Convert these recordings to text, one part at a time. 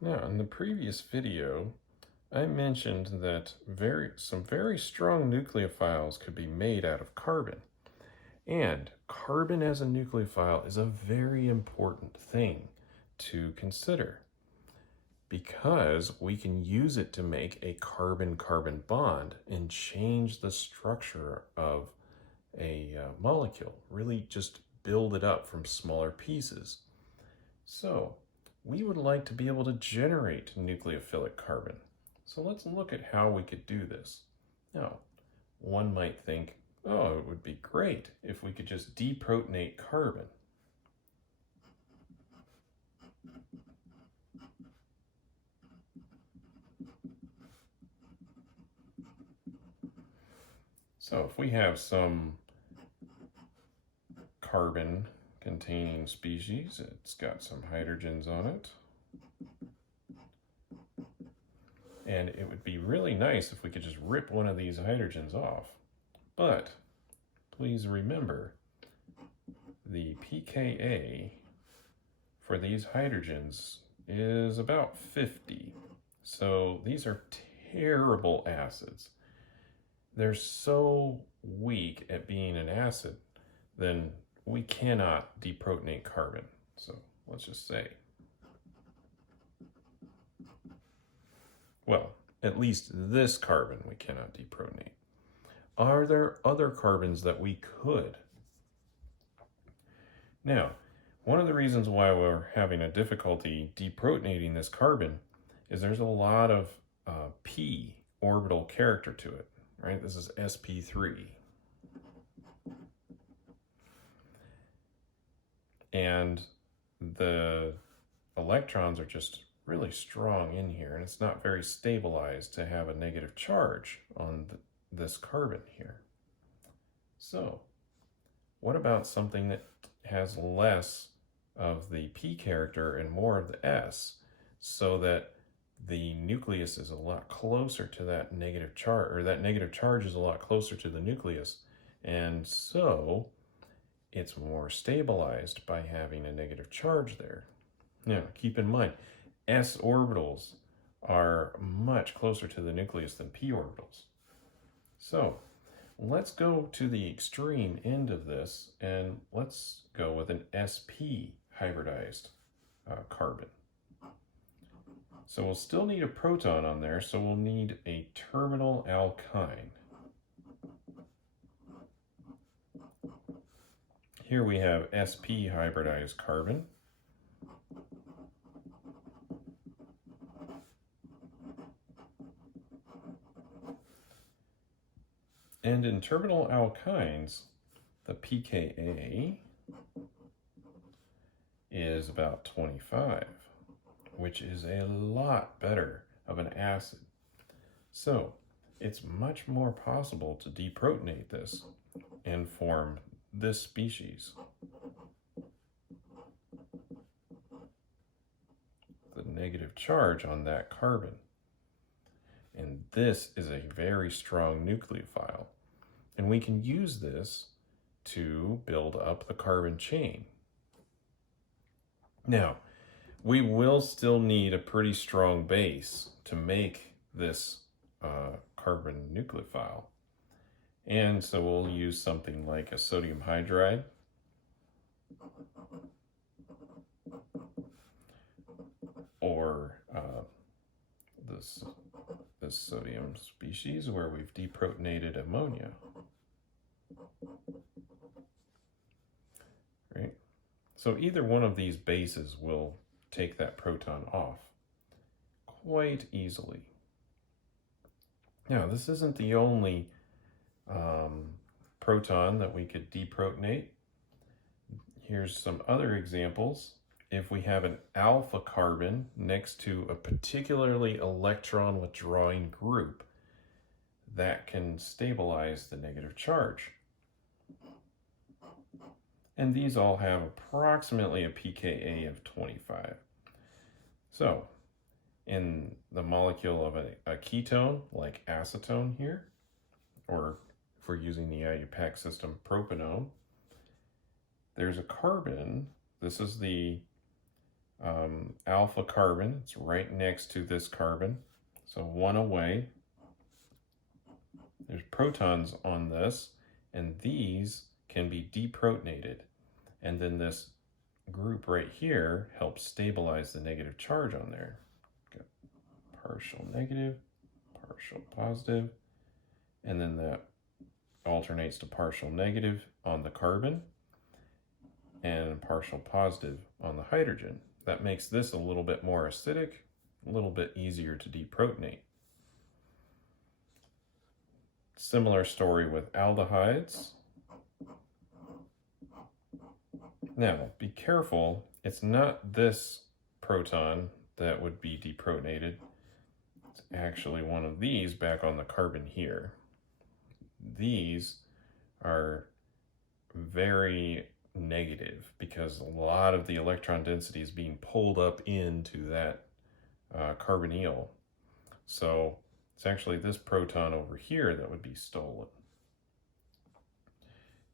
Now, in the previous video, I mentioned that some very strong nucleophiles could be made out of carbon. And carbon as a nucleophile is a very important thing to consider because we can use it to make a carbon-carbon bond and change the structure of a molecule, really just build it up from smaller pieces. So we would like to be able to generate nucleophilic carbon. So let's look at how we could do this. Now, one might think, oh, it would be great if we could just deprotonate carbon. So if we have some carbon containing species, it's got some hydrogens on it. And it would be really nice if we could just rip one of these hydrogens off. But please remember, the pKa for these hydrogens is about 50. So these are terrible acids. They're so weak at being an acid, then we cannot deprotonate carbon. So let's just say, well, at least this carbon we cannot deprotonate. Are there other carbons that we could? Now, one of the reasons why we're having a difficulty deprotonating this carbon is there's a lot of p orbital character to it, right? This is sp3. And the electrons are just really strong in here, and it's not very stabilized to have a negative charge on this carbon here. So what about something that has less of the p character and more of the s, so that the nucleus is a lot closer to that negative charge, or that negative charge is a lot closer to the nucleus, and so it's more stabilized by having a negative charge there. Now, keep in mind, s orbitals are much closer to the nucleus than p orbitals. So let's go to the extreme end of this, and let's go with an sp hybridized carbon. So we'll still need a proton on there, so we'll need a terminal alkyne. Here we have sp hybridized carbon. And in terminal alkynes, the pKa is about 25, which is a lot better of an acid. So it's much more possible to deprotonate this and form this species. The negative charge on that carbon. And this is a very strong nucleophile. And we can use this to build up the carbon chain. Now, we will still need a pretty strong base to make this carbon nucleophile. And so we'll use something like a sodium hydride. Or this sodium species where we've deprotonated ammonia. Right? So either one of these bases will take that proton off quite easily. Now, this isn't the only proton that we could deprotonate. Here's some other examples. If we have an alpha carbon next to a particularly electron withdrawing group, that can stabilize the negative charge. And these all have approximately a pKa of 25. So in the molecule of a ketone, like acetone here, or if we're using the IUPAC system, propanone, there's a carbon. This is the alpha carbon. It's right next to this carbon. So one away. There's protons on this, and these can be deprotonated. And then this group right here helps stabilize the negative charge on there. Got partial negative, partial positive, and then that alternates to partial negative on the carbon and partial positive on the hydrogen. That makes this a little bit more acidic, a little bit easier to deprotonate. Similar story with aldehydes. Now, be careful, it's not this proton that would be deprotonated. It's actually one of these back on the carbon here. These are very negative because a lot of the electron density is being pulled up into that carbonyl. So it's actually this proton over here that would be stolen.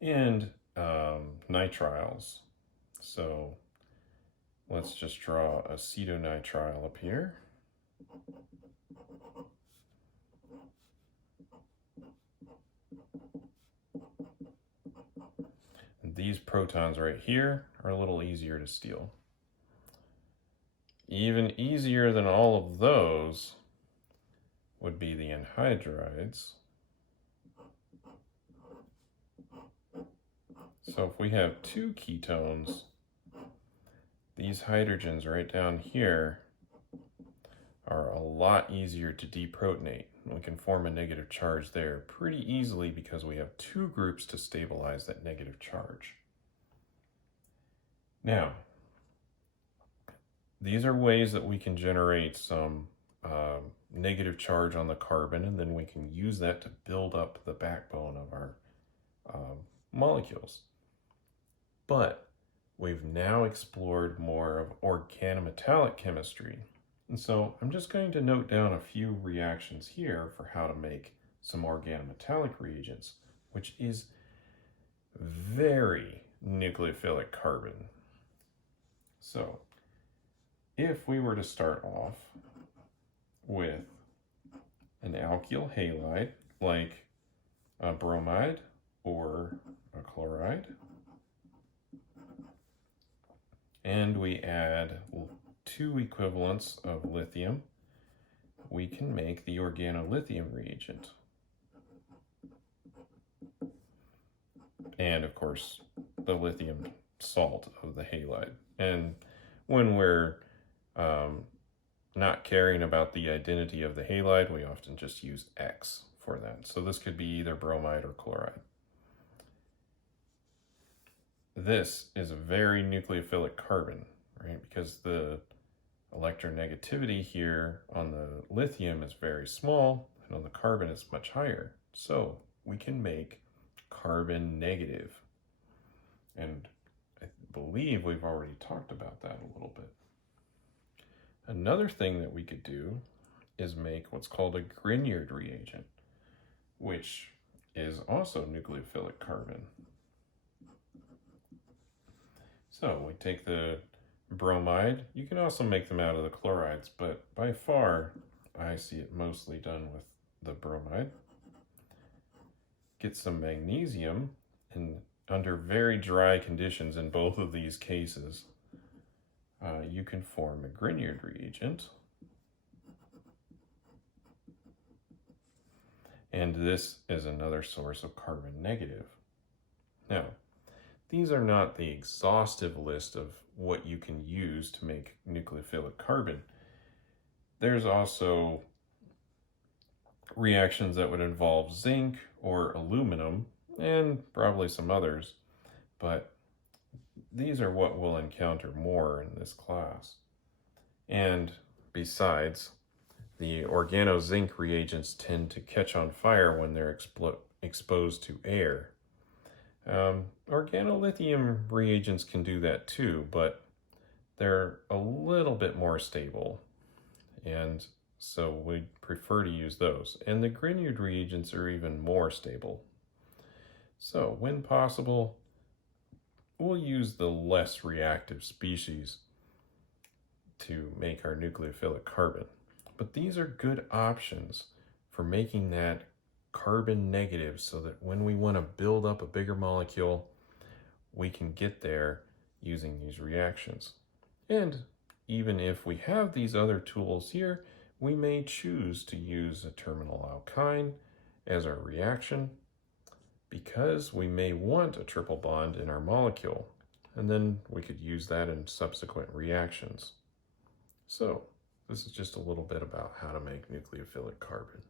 And nitriles. So let's just draw acetonitrile up here. And these protons right here are a little easier to steal. Even easier than all of those would be the anhydrides. So if we have two ketones, these hydrogens right down here are a lot easier to deprotonate. We can form a negative charge there pretty easily because we have two groups to stabilize that negative charge. Now, these are ways that we can generate some negative charge on the carbon, and then we can use that to build up the backbone of our molecules. But we've now explored more of organometallic chemistry. And so I'm just going to note down a few reactions here for how to make some organometallic reagents, which is very nucleophilic carbon. So if we were to start off with an alkyl halide like a bromide or a chloride, and we add 2 equivalents of lithium, we can make the organolithium reagent. And of course, the lithium salt of the halide. And when we're not caring about the identity of the halide, we often just use X for that. So this could be either bromide or chloride. This is a very nucleophilic carbon, right? Because the electronegativity here on the lithium is very small, and on the carbon it's much higher. So we can make carbon negative. And I believe we've already talked about that a little bit. Another thing that we could do is make what's called a Grignard reagent, which is also nucleophilic carbon. So we take the bromide. You can also make them out of the chlorides, but by far I see it mostly done with the bromide. Get some magnesium, and under very dry conditions in both of these cases, you can form a Grignard reagent. And this is another source of carbon negative. Now, these are not the exhaustive list of what you can use to make nucleophilic carbon. There's also reactions that would involve zinc or aluminum, and probably some others, but these are what we'll encounter more in this class. And besides, the organozinc reagents tend to catch on fire when they're exposed to air. Organolithium reagents can do that too, but they're a little bit more stable, and so we prefer to use those. And the Grignard reagents are even more stable. So when possible, we'll use the less reactive species to make our nucleophilic carbon. But these are good options for making that carbon negative so that when we want to build up a bigger molecule, we can get there using these reactions. And even if we have these other tools here, we may choose to use a terminal alkyne as our reaction because we may want a triple bond in our molecule, and then we could use that in subsequent reactions. So this is just a little bit about how to make nucleophilic carbon.